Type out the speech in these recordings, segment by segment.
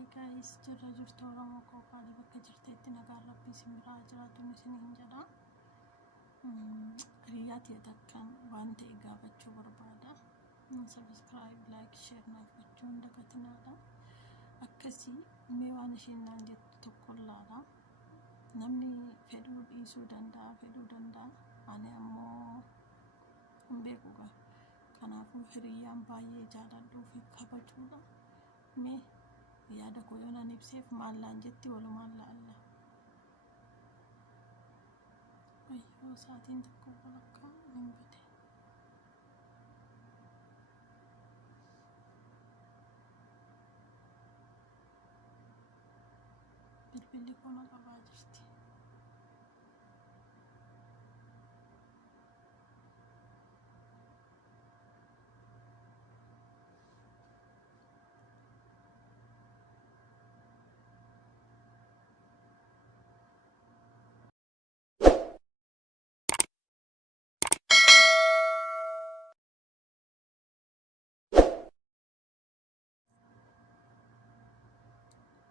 Hi guys, jirra jirtu Oromoo Kookaalii bakka jirteetti nagaan Rabbii isin biraa jiraatuun isiniin jedha. Hiriyaati takkaan waan ta'e gaafachuu barbaada. Subscribe, like, share naaf gochuun dagatinaadha. Akkasii mee waan isheen naan jettu tokko laala. Namni fedhuu dhiisuu danda'a, fedhuu danda'a. Ani ammoo hin beeku gaa. Kanaafuu hiriyaan baay'ee jaaladhuu fi kabajuudha. Mee yaada koo yoo naan ibseef maallaan jetti walumaan laalla. Wayyoo sa'aatiin tokko walakkaa hin bade. Bilbilli koo na qabaa jirti.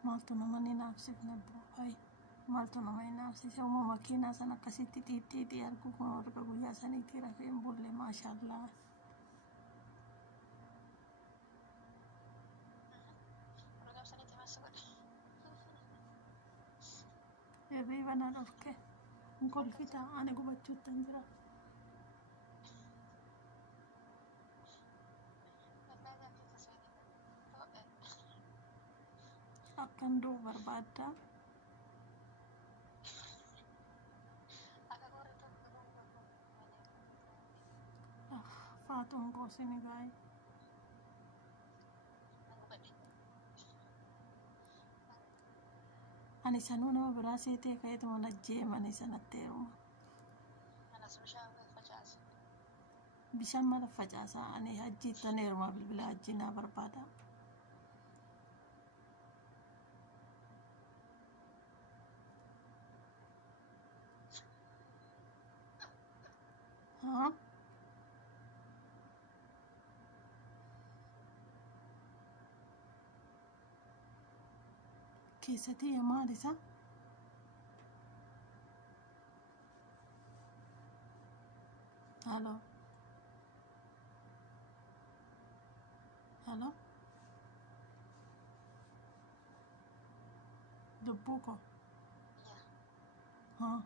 Maaltu nama ni naafsifne bu'ay. Maaltu nama ni naafsise uumama makiinaa sana akkasitti xiixxiixii argu kun warra guyyaa saniitti rafeen bulle maashaallah. Irrii banaa dhorke kolfita ani gubachuuttan jira. Akkan duu barbaadda. Faatuun koosini gaa'e. Ani sanuu nama biraa seetee ka'eetuma najjeemanii sanatti heeruma. Bishaan mala facaasaa ani hajjiittan heerumaa bilbila hajjii naa barbaada. Haa? Keessatti maal isa? Halo? Halo? Lubbuu koo? Haa?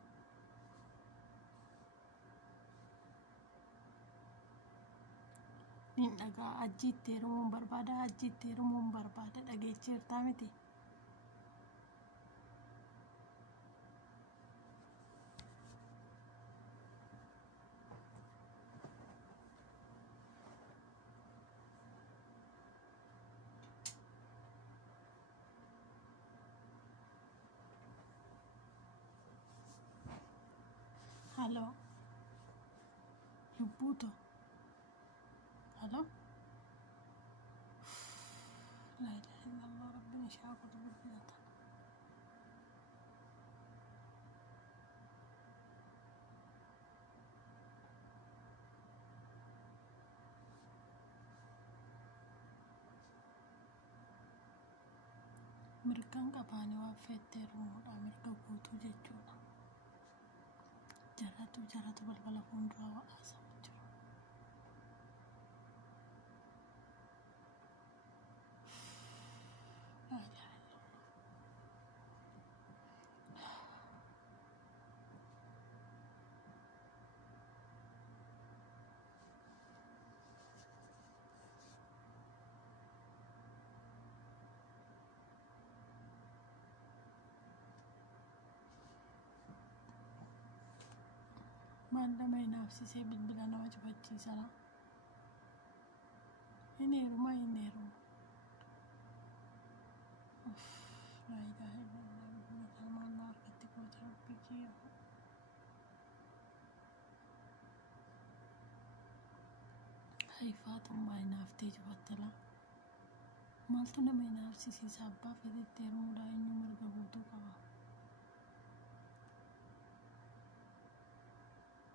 Nin dhagaa hajjiitti heerumuun barbaada, hajjiitti heerumuun barbaada dhageecheertaa miti. Halo? Lubbuuto? Halo? La ilaha illallah rabbiin ishee qotu bilbilata. Mirgaan qabaanii waan feettee heerumuudha mirga guutuu jechuudha. Jaratu balbala fuulduraa wa'aasaa jiru. La ilaha illallah. Maal nama hinaafsisee bilbila nama cufachiisana. Hin heeruma. La ilaha illallah bilbila kana maal na harkatti goota rabbii kiyya. Haifaatummaa hinaaftee cufattala. Maaltu nama hinaafsisiisa abbaa fedhetti heerumuudha eenyu mirga guutuu qaba.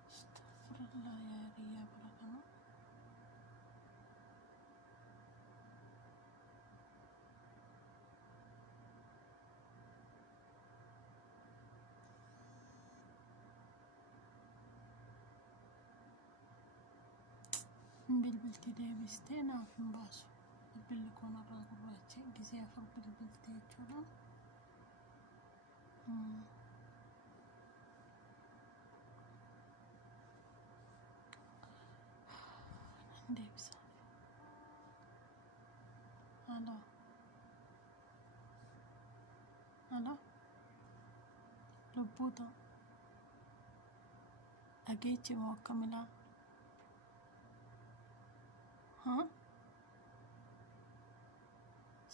Astagfirullah yaa hiriyaa bara kana. bilbilti deebistee naaf hin baasu. Bilbilli koo narraa gurraache gisee afur bilbiltee jechuudha. Deebisa. Aloo. Aloo. Lubbuuta. Dhageechi moo akkamilaa?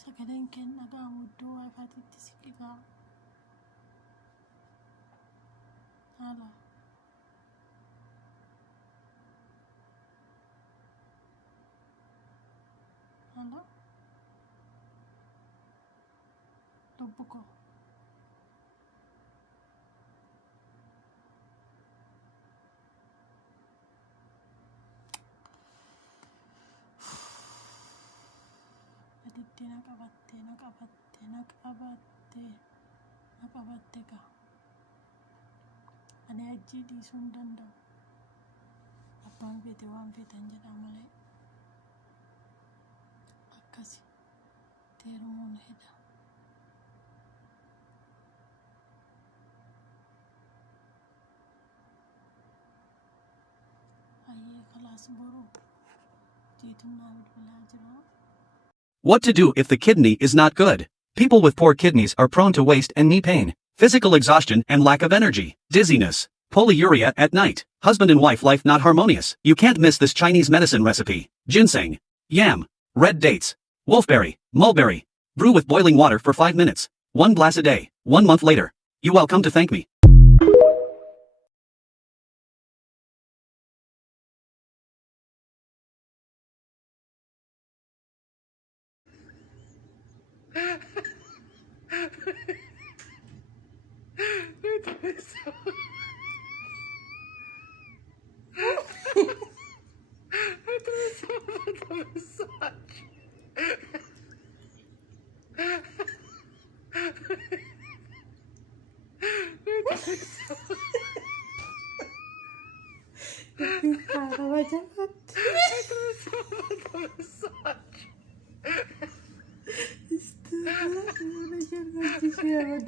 Sagaleen kee hin dhaga'amu iddoo waayifaatiitti si dhigaa. Aloo. Aloo. Lubbu koo. Aditti na qabatte gaa. Ani ajjii dhiisuu hin danda'u. Abbaan feete waan feetan jedha malee. Akkasi teerumuun hidha. Ayyee kalaas boruu jiituun naa bilbilaa jira. What to do if the kidney is not good? People with poor kidneys are prone to waste and knee pain, physical exhaustion and lack of energy, dizziness, polyuria at night, husband and wife life not harmonious. You can't miss this Chinese medicine recipe. Ginseng, yam, red dates, wolfberry, mulberry. Brew with boiling water for 5 minutes. 1 glass a day. 1 month later. You will come to thank me. Istirahat,